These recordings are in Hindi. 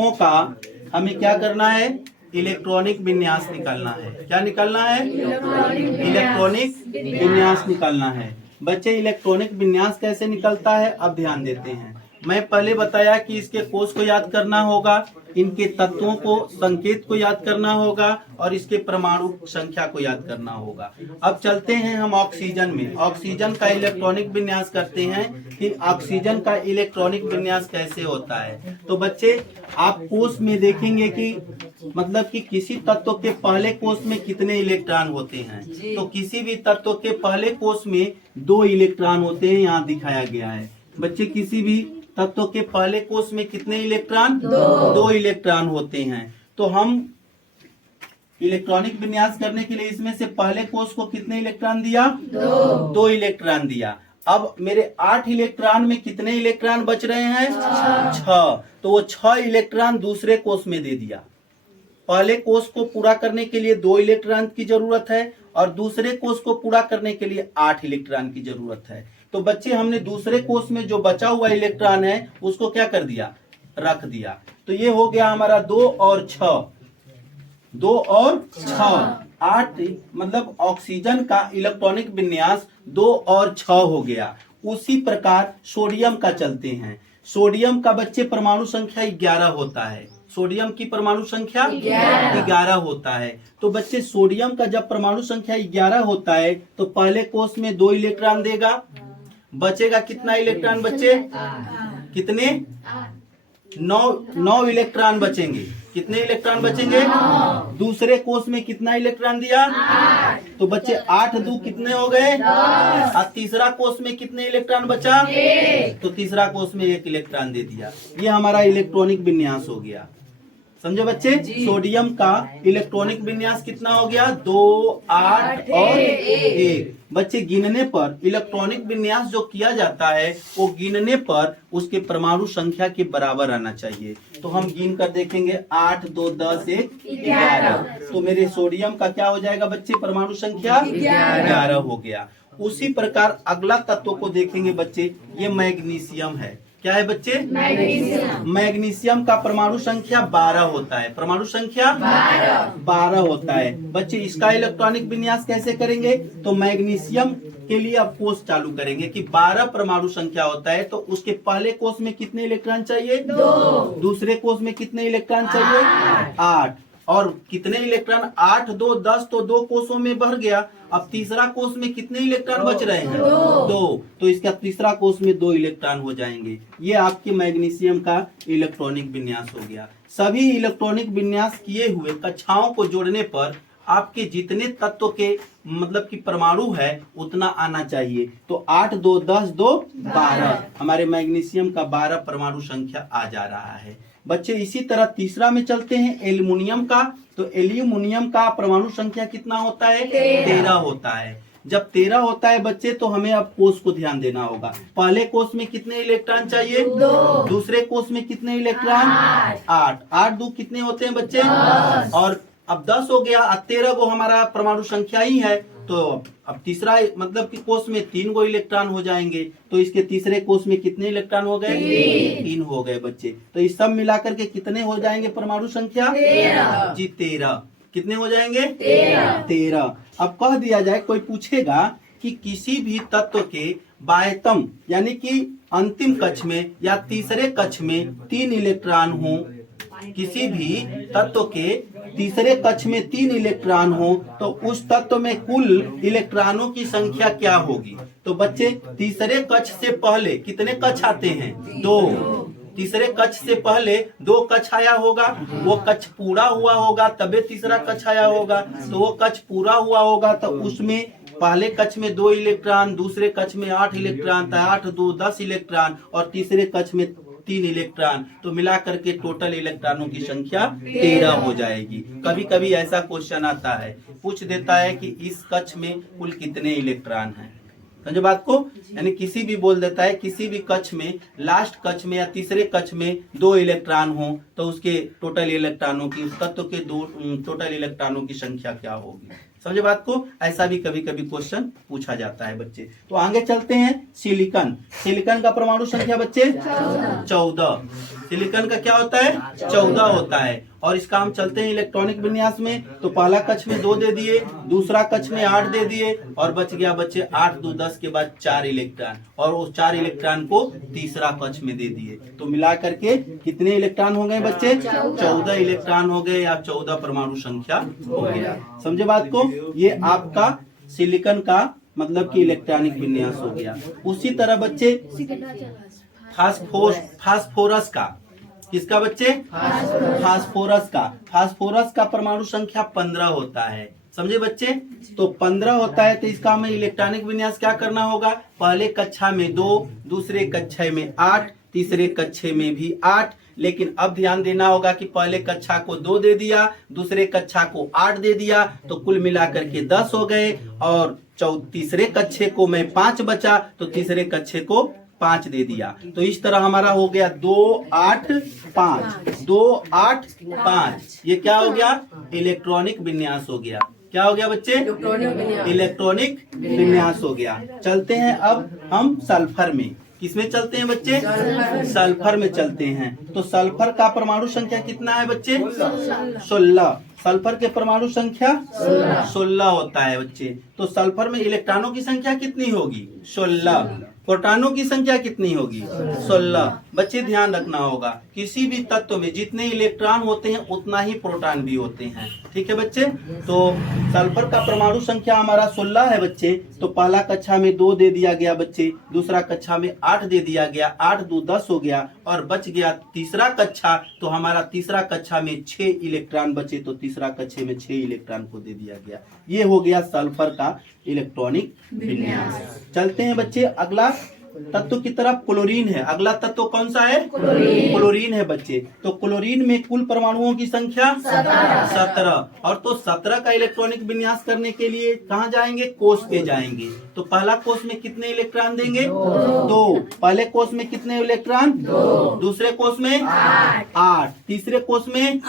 तत्वों का हमें क्या करना है, इलेक्ट्रॉनिक विन्यास निकालना है। क्या निकालना है, इलेक्ट्रॉनिक विन्यास निकालना है। बच्चे इलेक्ट्रॉनिक विन्यास कैसे निकलता है, अब ध्यान देते हैं। मैं पहले बताया कि इसके कोष को याद करना होगा, इनके तत्वों को, संकेत को याद करना होगा और इसके परमाणु संख्या को याद करना होगा। अब चलते हैं हम ऑक्सीजन में। ऑक्सीजन का इलेक्ट्रॉनिक विन्यास करते हैं कि ऑक्सीजन का इलेक्ट्रॉनिक विन्यास कैसे होता है। तो बच्चे आप कोष में देखेंगे कि मतलब कि किसी तत्व के पहले कोष में कितने इलेक्ट्रॉन होते हैं। तो किसी भी तत्व के पहले कोष में 2 इलेक्ट्रॉन होते हैं, यहाँ दिखाया गया है। बच्चे किसी भी तत्व के पहले कोष में कितने इलेक्ट्रॉन, 2 इलेक्ट्रॉन होते हैं। तो हम इलेक्ट्रॉनिक विन्यास करने के लिए इसमें से पहले कोष को कितने इलेक्ट्रॉन दिया, 2 इलेक्ट्रॉन दिया। अब मेरे 8 इलेक्ट्रॉन में कितने इलेक्ट्रॉन बच रहे हैं, 6। तो वो 6 इलेक्ट्रॉन दूसरे कोष में दे दिया। पहले कोष को पूरा करने के लिए 2 इलेक्ट्रॉन की जरूरत है और दूसरे कोष को पूरा करने के लिए 8 इलेक्ट्रॉन की जरूरत है। तो बच्चे हमने दूसरे कोष में जो बचा हुआ इलेक्ट्रॉन है उसको क्या कर दिया, रख दिया। तो ये हो गया हमारा 2 और 6, 2 और 6, 8। मतलब ऑक्सीजन का इलेक्ट्रॉनिक विन्यास 2 और 6 हो गया। उसी प्रकार सोडियम का चलते हैं। सोडियम का बच्चे परमाणु संख्या 11 होता है। सोडियम की परमाणु संख्या 11 होता है। तो बच्चे सोडियम का जब परमाणु संख्या 11 होता है तो पहले कोष में 2 इलेक्ट्रॉन देगा, बचेगा कितना इलेक्ट्रॉन बच्चे, कितने, 9 इलेक्ट्रॉन बचेंगे। कितने इलेक्ट्रॉन बचेंगे, दूसरे कोष में कितना इलेक्ट्रॉन दिया, तो बच्चे 8 2 कितने हो गए, और तीसरा कोष में कितने इलेक्ट्रॉन बचा, तो तीसरा कोष में 1 इलेक्ट्रॉन दे दिया। ये हमारा इलेक्ट्रॉनिक विन्यास हो गया। समझे बच्चे, सोडियम का इलेक्ट्रॉनिक विन्यास कितना हो गया, 2 8 और 1। बच्चे गिनने पर इलेक्ट्रॉनिक विन्यास जो किया जाता है वो गिनने पर उसके परमाणु संख्या के बराबर आना चाहिए। तो हम गिन कर देखेंगे, 8 2 10 1 11। तो मेरे सोडियम का क्या हो जाएगा बच्चे, परमाणु संख्या 11 हो गया। उसी प्रकार अगला तत्व को देखेंगे बच्चे, ये मैग्नीशियम है। क्या है बच्चे, मैग्नीशियम का परमाणु संख्या 12 होता है। परमाणु संख्या 12 होता है। बच्चे इसका इलेक्ट्रॉनिक विन्यास कैसे करेंगे, तो मैग्नीशियम के लिए अब कोष चालू करेंगे कि 12 परमाणु संख्या होता है। तो उसके पहले कोष में कितने इलेक्ट्रॉन चाहिए, 2। दूसरे कोष में कितने इलेक्ट्रॉन चाहिए, 8। और कितने इलेक्ट्रॉन, 8 2 10, तो 2 कोषों में भर गया। अब तीसरा कोष में कितने इलेक्ट्रॉन बच रहे हैं, 2। तो इसका तीसरा कोष में 2 इलेक्ट्रॉन हो जाएंगे। ये आपके मैग्नीशियम का इलेक्ट्रॉनिक विन्यास हो गया। सभी इलेक्ट्रॉनिक विन्यास किए हुए कक्षाओं को जोड़ने पर आपके जितने तत्व के मतलब कि परमाणु है उतना आना चाहिए। तो 8 2 10 2 12, हमारे मैग्नीशियम का 12 परमाणु संख्या आ जा रहा है। बच्चे इसी तरह तीसरा में चलते हैं, एल्युमिनियम का। तो एल्युमिनियम का परमाणु संख्या कितना होता है, 13 होता है। जब 13 होता है बच्चे तो हमें अब कोष को ध्यान देना होगा। पहले कोष में कितने इलेक्ट्रॉन चाहिए, 2। दूसरे कोष में कितने इलेक्ट्रॉन, 8। 8 2 कितने होते हैं बच्चे, 10। और अब 10 हो गया, 13 को हमारा परमाणु संख्या ही है। तो अब तीसरा मतलब कि कोष में 3 गो इलेक्ट्रॉन हो जाएंगे। तो इसके तीसरे कोष में कितने इलेक्ट्रॉन हो गए, 3 हो गए बच्चे। तो इस सब मिलाकर के कितने हो जाएंगे परमाणु संख्या, 13 जी, 13 कितने हो जाएंगे, 13। अब कह दिया जाए, कोई पूछेगा कि किसी भी तत्व के बाह्यतम यानी कि अंतिम कक्ष में या तीसरे कक्ष में 3 इलेक्ट्रॉन हो, किसी भी तत्व के तीसरे कक्ष में 3 इलेक्ट्रॉन हो तो उस तत्व में कुल इलेक्ट्रॉनों की संख्या क्या होगी। तो बच्चे तीसरे कक्ष से पहले कितने कक्ष आते हैं, 2। तीसरे कक्ष से पहले 2 कक्ष आया होगा, वो कक्ष पूरा हुआ होगा तबे तीसरा कक्ष आया होगा। तो वो कक्ष पूरा हुआ होगा तो उसमें पहले कक्ष में 2 इलेक्ट्रॉन, दूसरे कक्ष में 8 इलेक्ट्रॉन, 8 2 10 इलेक्ट्रॉन और तीसरे कक्ष में 3 इलेक्ट्रॉन। तो मिला करके टोटल इलेक्ट्रॉनों की संख्या 13 हो जाएगी। कभी कभी ऐसा क्वेश्चन आता है, पूछ देता है कि इस कक्ष में कुल कितने इलेक्ट्रॉन हैं। समझे बात को, यानी किसी भी बोल देता है किसी भी कक्ष में लास्ट कक्ष में या तीसरे कक्ष में 2 इलेक्ट्रॉन हो तो उसके टोटल इलेक्ट्रॉनों की, तत्व के टोटल इलेक्ट्रॉनों की संख्या क्या होगी। समझे बात को। ऐसा भी कभी कभी क्वेश्चन पूछा जाता है बच्चे। तो आगे चलते हैं। सिलिकॉन, सिलिकॉन का परमाणु संख्या बच्चे 14। सिलिकॉन का क्या होता है 14 होता है। और इसका हम चलते हैं इलेक्ट्रॉनिक विन्यास में। तो पहला कक्ष में 2 दे दिए, दूसरा कक्ष में 8 दे दिए और बच गया बच्चे 8 2 10 के बाद 4 इलेक्ट्रॉन, और उस 4 इलेक्ट्रॉन को तीसरा कक्ष में दे दिए। तो मिला करके कितने इलेक्ट्रॉन हो गए बच्चे 14 इलेक्ट्रॉन हो गए, या 14 परमाणु संख्या हो गया। समझे बात को। ये आपका सिलिकॉन का मतलब कि इलेक्ट्रॉनिक विन्यास हो गया। उसी तरह बच्चे फास्फोरस का, किसका बच्चे फास्फोरस का परमाणु संख्या 15 होता है। समझे बच्चे। तो 15 होता है, तो इसका हमें इलेक्ट्रॉनिक विन्यास क्या करना होगा। पहले कक्षा में 2, दूसरे कक्षा में 8, तीसरे कक्षा में भी 8। लेकिन अब ध्यान देना होगा कि पहले कक्षा को 2 दे दिया, दूसरे कक्षा को 8 दे दिया, तो कुल मिलाकर के 10 हो गए। और तीसरे कक्षा को मैं 5 बचा, तो तीसरे कक्षा को 5 दे दिया। तो इस तरह हमारा हो गया 2 8 5, 2 8 5। ये क्या हो गया इलेक्ट्रॉनिक विन्यास हो गया। क्या हो गया बच्चे इलेक्ट्रॉनिक विन्यास हो गया। चलते हैं अब हम सल्फर में। किसमें चलते हैं बच्चे सल्फर में चलते हैं। तो सल्फर का परमाणु संख्या कितना है बच्चे 16। सल्फर के परमाणु संख्या 16 होता है बच्चे। तो सल्फर में इलेक्ट्रॉनों की संख्या कितनी होगी 16। प्रोटॉनों की संख्या कितनी होगी 16। बच्चे ध्यान रखना होगा, किसी भी तत्व में जितने इलेक्ट्रॉन होते हैं उतना ही प्रोटॉन भी होते हैं। ठीक है बच्चे। तो सल्फर का परमाणु संख्या हमारा 16 है बच्चे। तो पहला कक्षा में 2 दे दिया गया बच्चे, दूसरा कक्षा में 8 दे दिया गया, 8 2 10 हो गया, और बच गया तीसरा कक्षा। तो हमारा तीसरा कक्षा में 6 इलेक्ट्रॉन बचे, तो तीसरा कक्षा में 6 इलेक्ट्रॉन को दे दिया गया। ये हो गया सल्फर का इलेक्ट्रॉनिक विन्यास। चलते हैं बच्चे अगला तत्व की तरफ। क्लोरीन है। अगला तत्व कौन सा है क्लोरीन है बच्चे। तो क्लोरीन में कुल परमाणुओं की संख्या 17। और तो 17 का इलेक्ट्रॉनिक विन्यास करने के लिए कहाँ जाएंगे कोष पे जाएंगे। तो पहला कोष में कितने इलेक्ट्रॉन देंगे 2। पहले कोष में कितने इलेक्ट्रॉन 2, दूसरे कोष में 8, तीसरे कोष में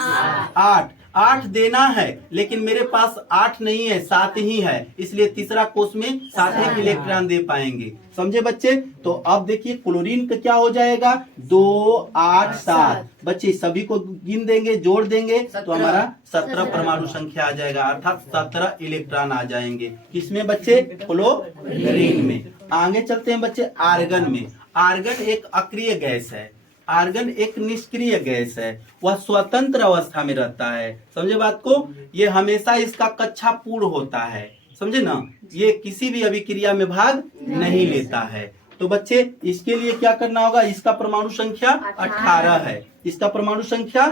8 देना है, लेकिन मेरे पास 8 नहीं है 7 ही है, इसलिए तीसरा कोष में 7 ही इलेक्ट्रॉन दे पाएंगे। समझे बच्चे। तो अब देखिए क्लोरीन का क्या हो जाएगा 2 8 7। बच्चे सभी को गिन देंगे, जोड़ देंगे, तो हमारा 17 परमाणु संख्या आ जाएगा, अर्थात 17 इलेक्ट्रॉन आ जाएंगे। किसमें बच्चे क्लोरीन में। आगे चलते हैं बच्चे आर्गन में। आर्गन एक अक्रिय गैस है। आर्गन एक निष्क्रिय गैस है, वह स्वतंत्र अवस्था में रहता है। समझे बात को। ये हमेशा इसका कक्षा पूर्ण होता है। समझे ना। ये किसी भी अभिक्रिया में भाग नहीं लेता है। तो बच्चे इसके लिए क्या करना होगा। इसका परमाणु संख्या 18 है। इसका परमाणु संख्या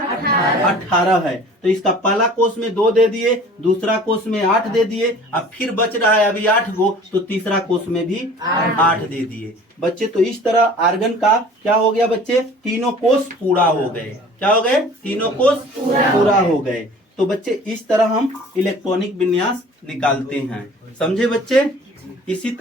18 है। तो इसका पहला कोष में 2 दे दिए, दूसरा कोष में 8 दे दिए, अब फिर बच रहा है अभी 8 गो, तो तीसरा कोष में भी 8 दे दिए बच्चे। तो इस तरह आर्गन का क्या हो गया बच्चे तीनों कोष पूरा हो गए। क्या हो गए तीनों कोष पूरा हो गए। तो बच्चे इस तरह हम इलेक्ट्रॉनिक विन्यास निकालते हैं। समझे बच्चे। इसी तरह